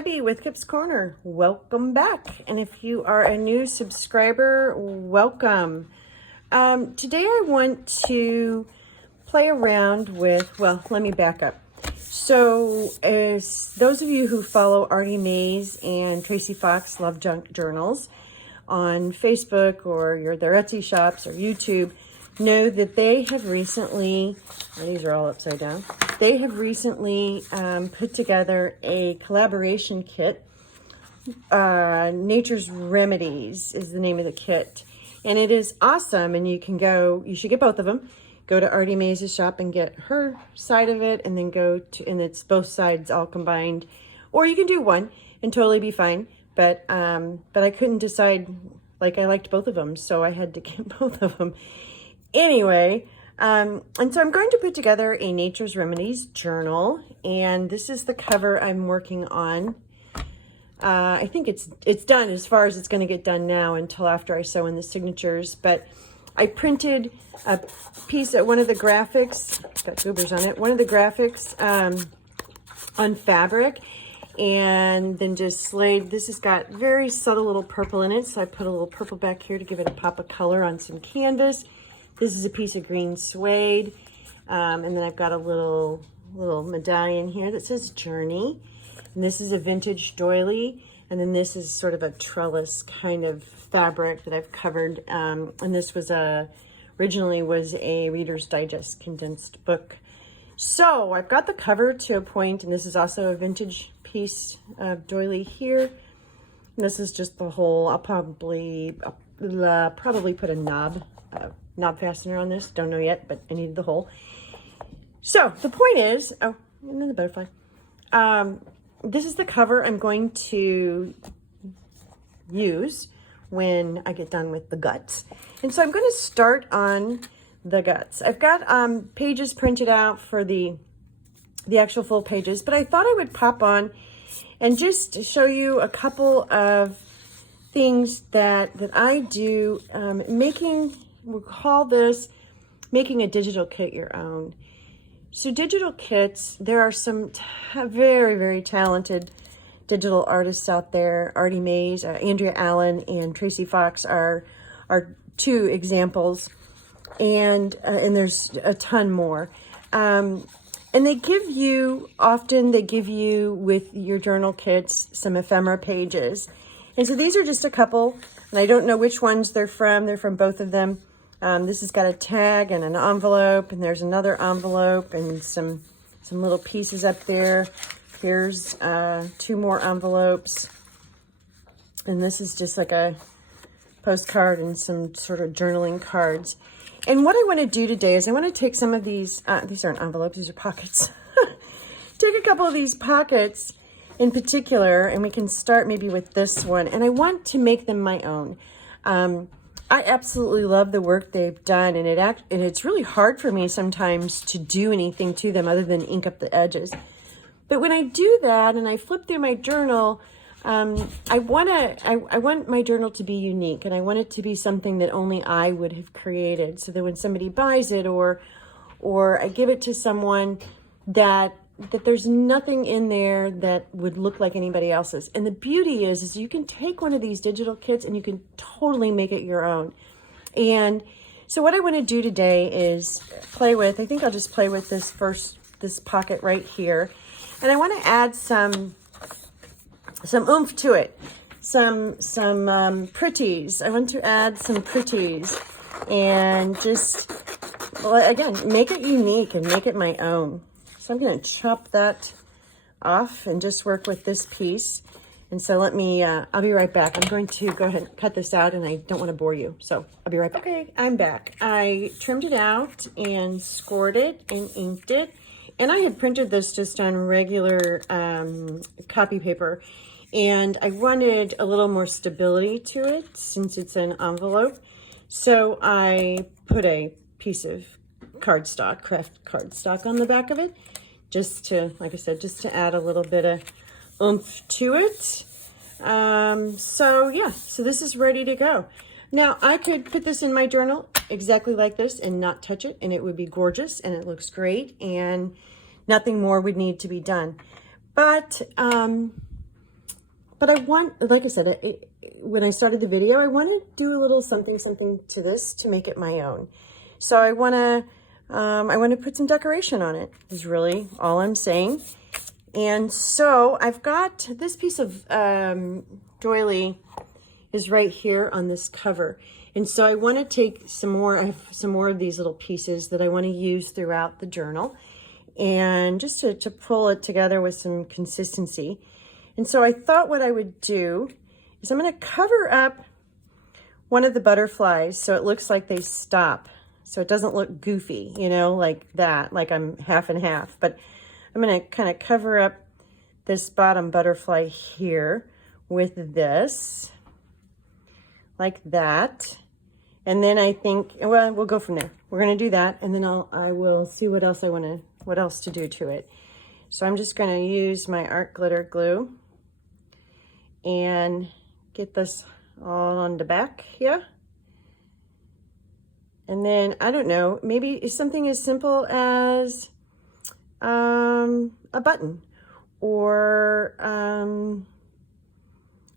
Debbie with Kip's Corner. Welcome back. And if you are a new subscriber, welcome. Today I want to play around with, well, let me back up. So as those of you who follow Artie Mays and Tracy Fox Love Junk Journals on Facebook or their Etsy shops or YouTube, know that they have recently, these are all upside down, they have recently put together a collaboration kit. Nature's Remedies is the name of the kit. And it is awesome, and you should get both of them. Go to Artie Mays' shop and get her side of it, and then and it's both sides all combined. Or you can do one and totally be fine. But I couldn't decide, like I liked both of them, so I had to get both of them. Anyway, and so I'm going to put together a Nature's Remedies journal, and this is the cover I'm working on. I think it's done as far as it's going to get done now until after I sew in the signatures, but I printed a piece of one of the graphics, got goobers on it, one of the graphics on fabric, and then just slayed. This has got very subtle little purple in it, so I put a little purple back here to give it a pop of color on some canvas. This is a piece of green suede, and then I've got a little medallion here that says Journey, and this is a vintage doily, and then this is sort of a trellis kind of fabric that I've covered, and this was originally was a Reader's Digest condensed book. So I've got the cover to a point, and this is also a vintage piece of doily here. And this is just the whole. I'll probably put a knob fastener on this. Don't know yet, but I needed the hole. So the point is, oh, and then the butterfly. This is the cover I'm going to use when I get done with the guts. And so I'm going to start on the guts. I've got pages printed out for the actual full pages, but I thought I would pop on and just show you a couple of things that I do, we'll call this making a digital kit your own. So digital kits, there are some very, very talented digital artists out there. Artie Mays, Andrea Allen, and Tracy Fox are two examples, and there's a ton more. And they give you with your journal kits some ephemera pages. And so these are just a couple, and I don't know which ones they're from. They're from both of them. This has got a tag and an envelope, and there's another envelope and some little pieces up there. Here's two more envelopes, and this is just like a postcard and some sort of journaling cards. And what I want to do today is I want to take some of these aren't envelopes, these are pockets. Take a couple of these pockets in particular, and we can start maybe with this one, and I want to make them my own. I absolutely love the work they've done, and it's really hard for me sometimes to do anything to them other than ink up the edges. But when I do that and I flip through my journal, I want my journal to be unique, and I want it to be something that only I would have created, so that when somebody buys it or I give it to someone, that there's nothing in there that would look like anybody else's. And the beauty is you can take one of these digital kits and you can totally make it your own. And so what I want to do today is play with, I think I'll just play with this pocket right here. And I want to add some oomph to it. Some pretties. I want to add some pretties and just, well, again, make it unique and make it my own. So I'm going to chop that off and just work with this piece. And so let me, I'll be right back. I'm going to go ahead and cut this out, and I don't want to bore you. So I'll be right back. Okay, I'm back. I trimmed it out and scored it and inked it. And I had printed this just on regular copy paper. And I wanted a little more stability to it since it's an envelope. So I put a piece of cardstock, craft cardstock on the back of it, just to, like I said, just to add a little bit of oomph to it. So yeah, so this is ready to go. Now I could put this in my journal exactly like this and not touch it, and it would be gorgeous and it looks great and nothing more would need to be done. But but I want, like I said, when I started the video, I want to do a little something to this to make it my own. So I want to put some decoration on it, is really all I'm saying. And so I've got this piece of doily is right here on this cover. And so I want to take some more, I have some more of these little pieces that I want to use throughout the journal, and just to pull it together with some consistency. And so I thought what I would do is I'm going to cover up one of the butterflies so it looks like they stop. So it doesn't look goofy, you know, like that, like I'm half and half. But I'm going to kind of cover up this bottom butterfly here with this, like that. And then I think, well, we'll go from there. We're going to do that, and then I will see what else what else to do to it. So I'm just going to use my art glitter glue and get this all on the back here. And then, I don't know, maybe it's something as simple as a button, or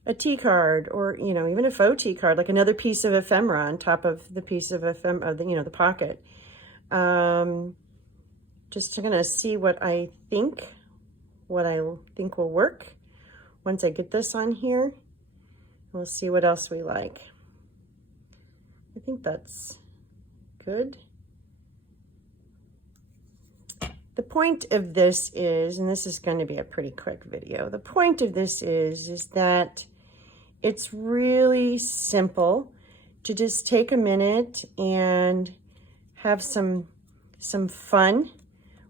a T card, or, you know, even a faux T card, like another piece of ephemera on top of the piece of ephemera, you know, the pocket. Just gonna see what I think will work. Once I get this on here, we'll see what else we like. I think that's good. The point of this is, and this is going to be a pretty quick video, the point of this is that it's really simple to just take a minute and have some fun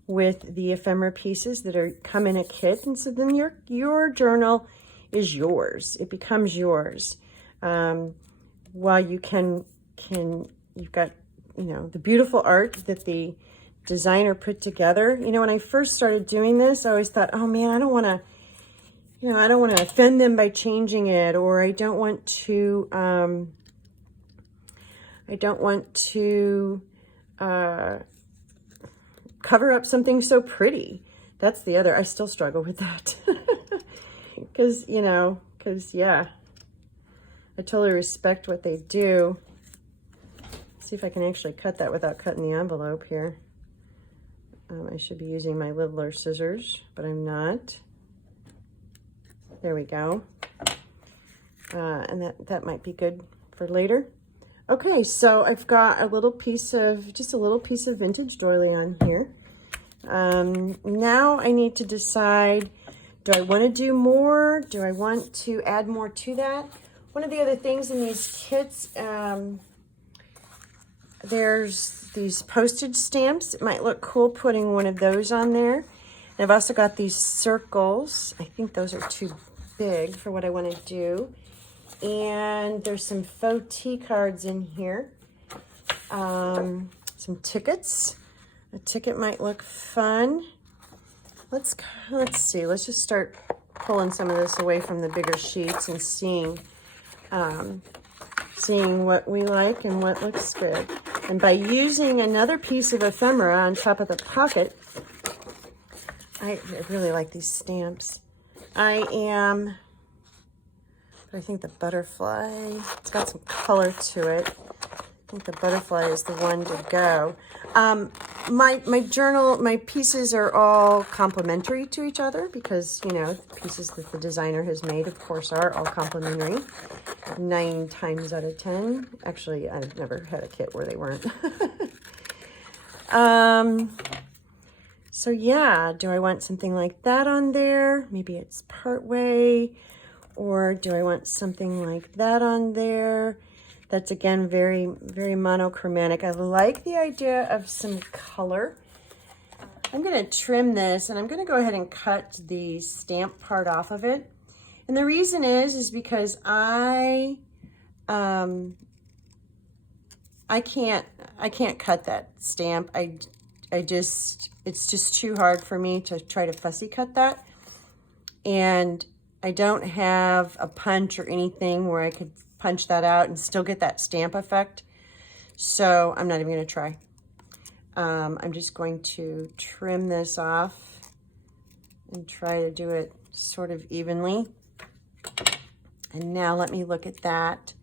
with the ephemera pieces that come in a kit. And so then your journal is yours. It becomes yours. While you've got, you know, the beautiful art that the designer put together. You know, when I first started doing this, I always thought, oh man, I don't want to offend them by changing it, or I don't want to cover up something so pretty. That's the other, I still struggle with that. Because yeah, I totally respect what they do. Let's see if I can actually cut that without cutting the envelope here. I should be using my littler scissors, but I'm not. There we go. And that might be good for later. Okay, so I've got just a little piece of vintage doily on here. Now I need to decide, do I want to do more? Do I want to add more to that? One of the other things in these kits, there's these postage stamps. It might look cool putting one of those on there. And I've also got these circles. I think those are too big for what I want to do. And there's some faux T cards in here. Some tickets. A ticket might look fun. Let's see. Let's just start pulling some of this away from the bigger sheets and seeing what we like and what looks good. And by using another piece of ephemera on top of the pocket, I really like these stamps. I think the butterfly, it's got some color to it. I think the butterfly is the one to go. My journal, my pieces are all complementary to each other because, you know, the pieces that the designer has made, of course, are all complementary. 9 times out of 10. Actually, I've never had a kit where they weren't. So yeah, do I want something like that on there? Maybe it's part way. Or do I want something like that on there? That's, again, very, very monochromatic. I like the idea of some color. I'm going to trim this, and I'm going to go ahead and cut the stamp part off of it. And the reason is because I can't cut that stamp. It's just too hard for me to try to fussy cut that. And I don't have a punch or anything where I could punch that out and still get that stamp effect. So I'm not even going to try. I'm just going to trim this off and try to do it sort of evenly. And now let me look at that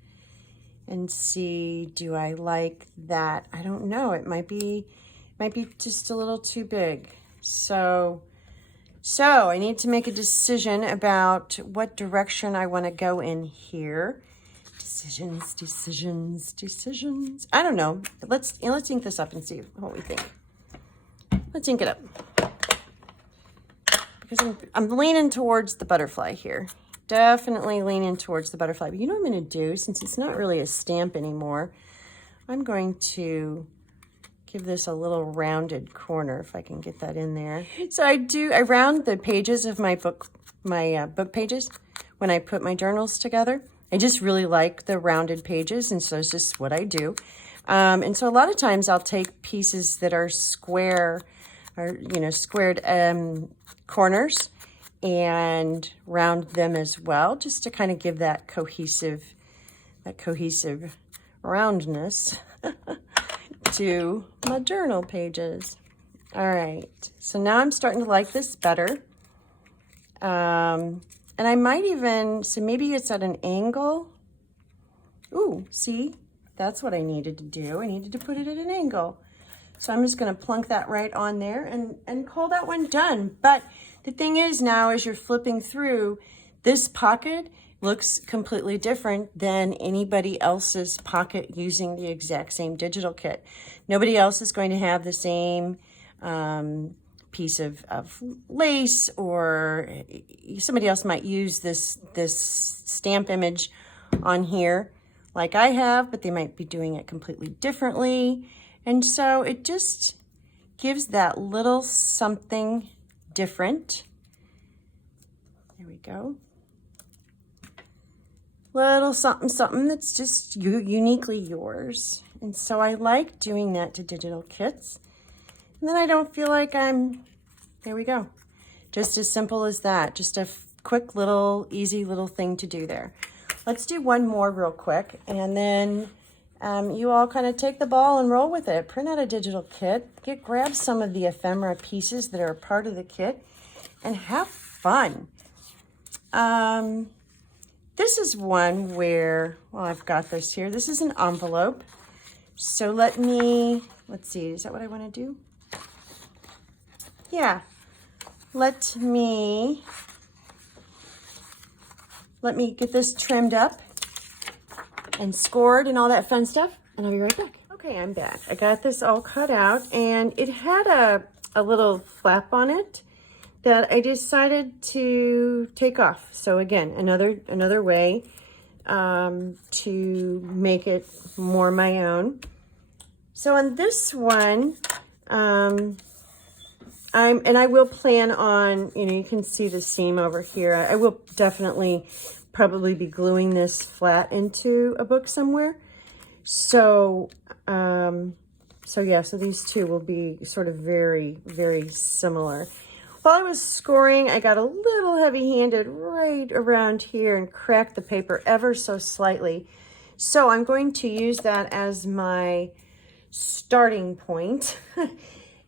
and see, do I like that? I don't know, it might be just a little too big. So I need to make a decision about what direction I want to go in here. Decisions. I don't know. Let's ink this up and see what we think. Let's ink it up. Because I'm leaning towards the butterfly here. Definitely leaning towards the butterfly. But you know what I'm going to do, since it's not really a stamp anymore, I'm going to give this a little rounded corner, if I can get that in there. So I round the pages of my book pages when I put my journals together. I just really like the rounded pages, and so it's just what I do. And so a lot of times I'll take pieces that are square, or squared corners, and round them as well, just to kind of give that cohesive roundness to my journal pages. All right, so now I'm starting to like this better. And I might even, so maybe it's at an angle. Ooh, see, that's what I needed to do. I needed to put it at an angle. So I'm just gonna plunk that right on there and call that one done. But the thing is now, as you're flipping through, this pocket looks completely different than anybody else's pocket using the exact same digital kit. Nobody else is going to have the same piece of lace, or somebody else might use this stamp image on here like I have, but they might be doing it completely differently. And so it just gives that little something different. There we go. Little something that's just uniquely yours. And so I like doing that to digital kits. And then I don't feel like there we go. Just as simple as that. Just a quick little, easy little thing to do there. Let's do one more real quick, and then you all kind of take the ball and roll with it. Print out a digital kit, grab some of the ephemera pieces that are a part of the kit, and have fun. This is one where, well, I've got this here. This is an envelope. So let's see, is that what I want to do? Yeah, let me get this trimmed up and scored and all that fun stuff, and I'll be right back. Okay, I'm back. I got this all cut out, and it had a little flap on it that I decided to take off. So again, another way to make it more my own. So on this one, I will plan on, you can see the seam over here. I will definitely probably be gluing this flat into a book somewhere. So, so these two will be sort of very, very similar. While I was scoring, I got a little heavy-handed right around here and cracked the paper ever so slightly. So I'm going to use that as my starting point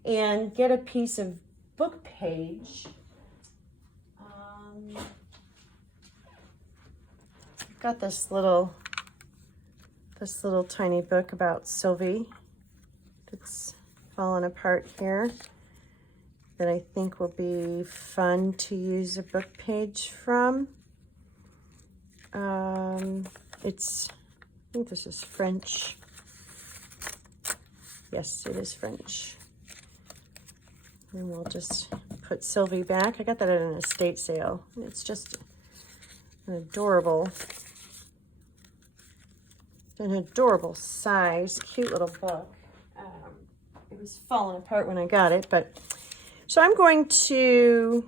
and get a piece of book page. I've got this little tiny book about Sylvie that's fallen apart here that I think will be fun to use a book page from. I think this is French. Yes, it is French. And we'll just put Sylvie back. I got that at an estate sale. It's just an adorable size, cute little book. It was falling apart when I got it, but so I'm going to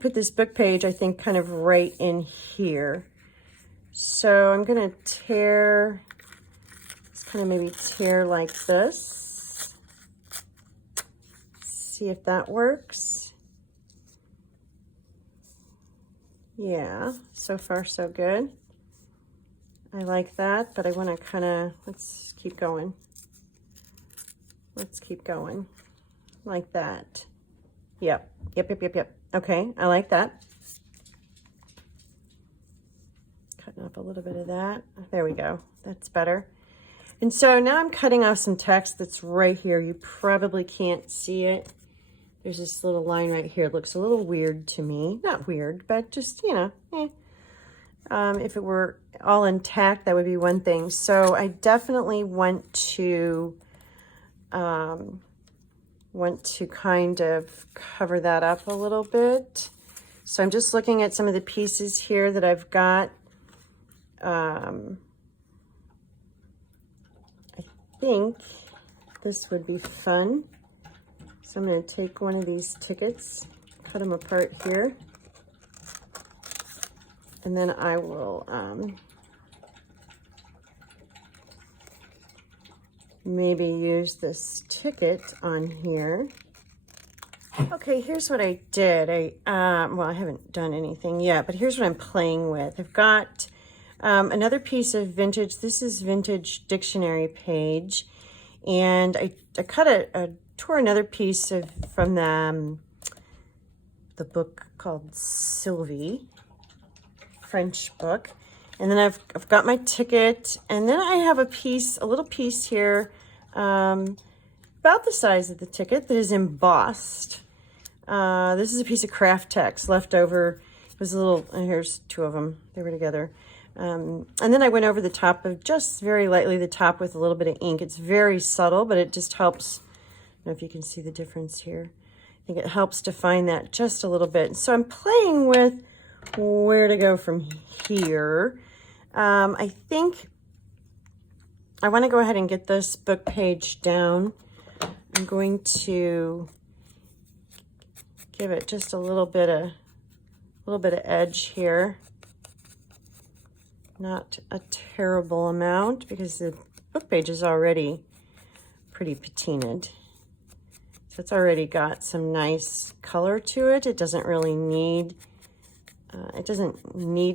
put this book page, I think, kind of right in here. So I'm gonna tear, just kind of maybe tear like this. See if that works. Yeah, so far so good. I like that, but I want to kind of, let's keep going. Let's keep going like that. Yep. Okay, I like that. Cutting up a little bit of that. There we go. That's better. And so now I'm cutting off some text that's right here. You probably can't see it. There's this little line right here. It looks a little weird to me. Not weird, but just, you know, if it were all intact, that would be one thing. So I definitely want to kind of cover that up a little bit. So I'm just looking at some of the pieces here that I've got. I think this would be fun. So I'm going to take one of these tickets, cut them apart here, and then I will maybe use this ticket on here. Okay, here's what I did. Well, I haven't done anything yet, but here's what I'm playing with. I've got another piece of vintage. This is vintage dictionary page, and I tore another piece from the book called Sylvie, French book. And then I've got my ticket, and then I have a little piece here, about the size of the ticket that is embossed. This is a piece of craft text left over. It was a little, and here's two of them. They were together. And then I went over the top of just very lightly the top with a little bit of ink. It's very subtle, but it just helps. I don't know if you can see the difference here. I think it helps define that just a little bit. So I'm playing with where to go from here. I think I want to go ahead and get this book page down. I'm going to give it just a little bit of edge here. Not a terrible amount because the book page is already pretty patinaed. So it's already got some nice color to it. It doesn't really need,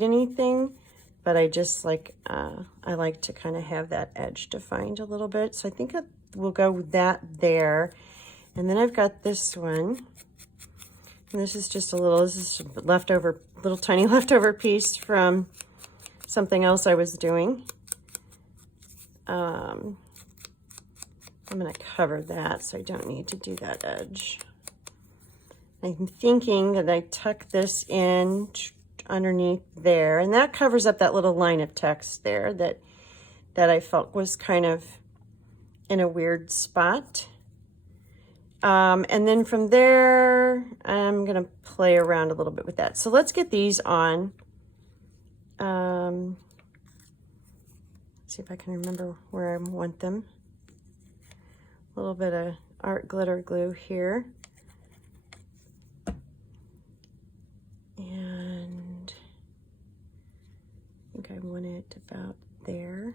anything, but I just like, I like to kind of have that edge defined a little bit. So I think we'll go with that there. And then I've got this one. And this is just this is little tiny leftover piece from something else I was doing. I'm going to cover that so I don't need to do that edge. I'm thinking that I tuck this in underneath there, and that covers up that little line of text there that I felt was kind of in a weird spot. And then from there, I'm going to play around a little bit with that. So let's get these on. See if I can remember where I want them. A little bit of art glitter glue here. And I think I want it about there.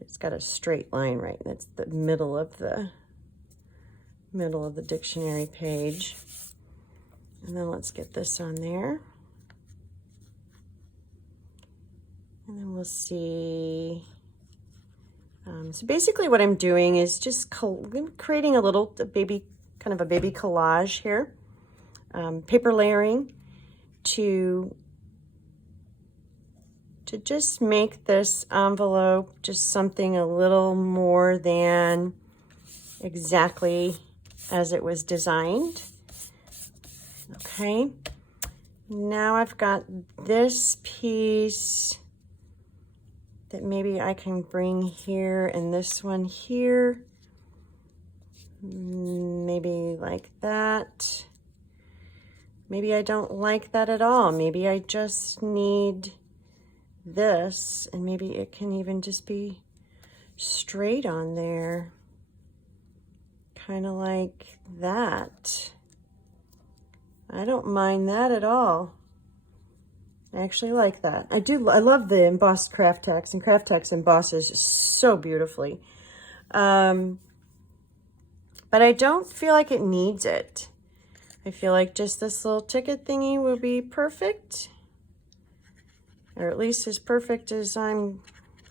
It's got a straight line, right? That's the middle of the dictionary page. And then let's get this on there. And then we'll see. So basically what I'm doing is just creating a baby collage here. Paper layering to just make this envelope just something a little more than exactly as it was designed. Okay, now I've got this piece that maybe I can bring here and this one here, maybe like that. Maybe I don't like that at all. Maybe I just need this, and maybe it can even just be straight on there, kind of like that. I don't mind that at all. I actually like that. I love the embossed craft text, and craft text embosses so beautifully. But I don't feel like it needs it. I feel like just this little ticket thingy will be perfect, or at least as perfect as I'm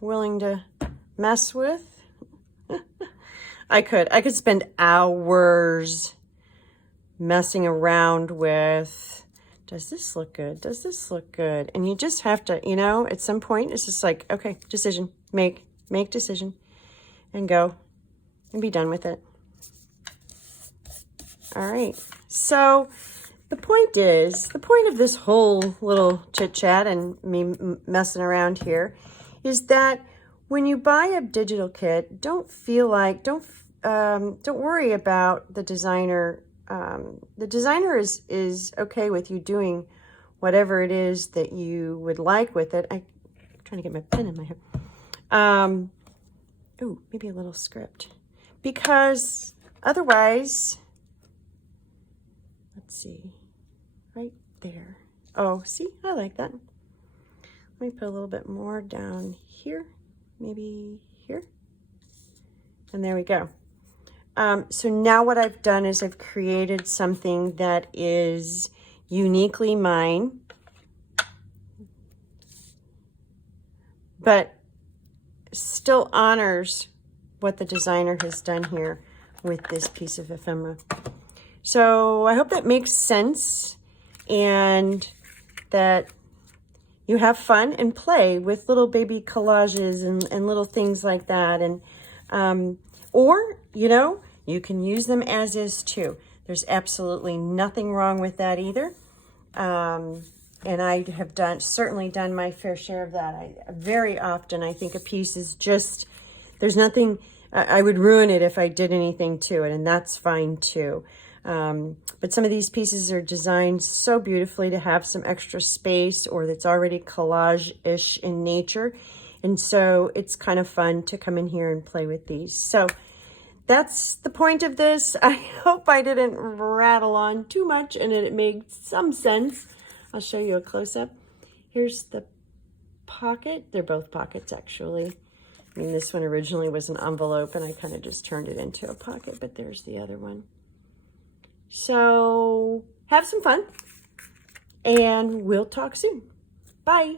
willing to mess with. I could spend hours messing around with, does this look good? Does this look good? And you just have to, you know, at some point, it's just like, okay, decision, make decision, and go and be done with it. All right. So the point of this whole little chit chat and me messing around here is that when you buy a digital kit, don't worry about the designer. The designer is okay with you doing whatever it is that you would like with it. I'm trying to get my pen in my head. Ooh, maybe a little script, because otherwise, let's see, right there. Oh, see, I like that. Let me put a little bit more down here, maybe here, and there we go. So now what I've done is I've created something that is uniquely mine, but still honors what the designer has done here with this piece of ephemera. So I hope that makes sense, and that you have fun and play with little baby collages and little things like that. And or, you know, you can use them as is too. There's absolutely nothing wrong with that either. And I have certainly done my fair share of that. Very often I think a piece is just, there's nothing, I would ruin it if I did anything to it, and that's fine too. But some of these pieces are designed so beautifully to have some extra space, or that's already collage-ish in nature. And so it's kind of fun to come in here and play with these. So that's the point of this. I hope I didn't rattle on too much and it made some sense. I'll show you a close-up. Here's the pocket. They're both pockets, actually. I mean, this one originally was an envelope and I kind of just turned it into a pocket, but there's the other one. So have some fun, and we'll talk soon. Bye.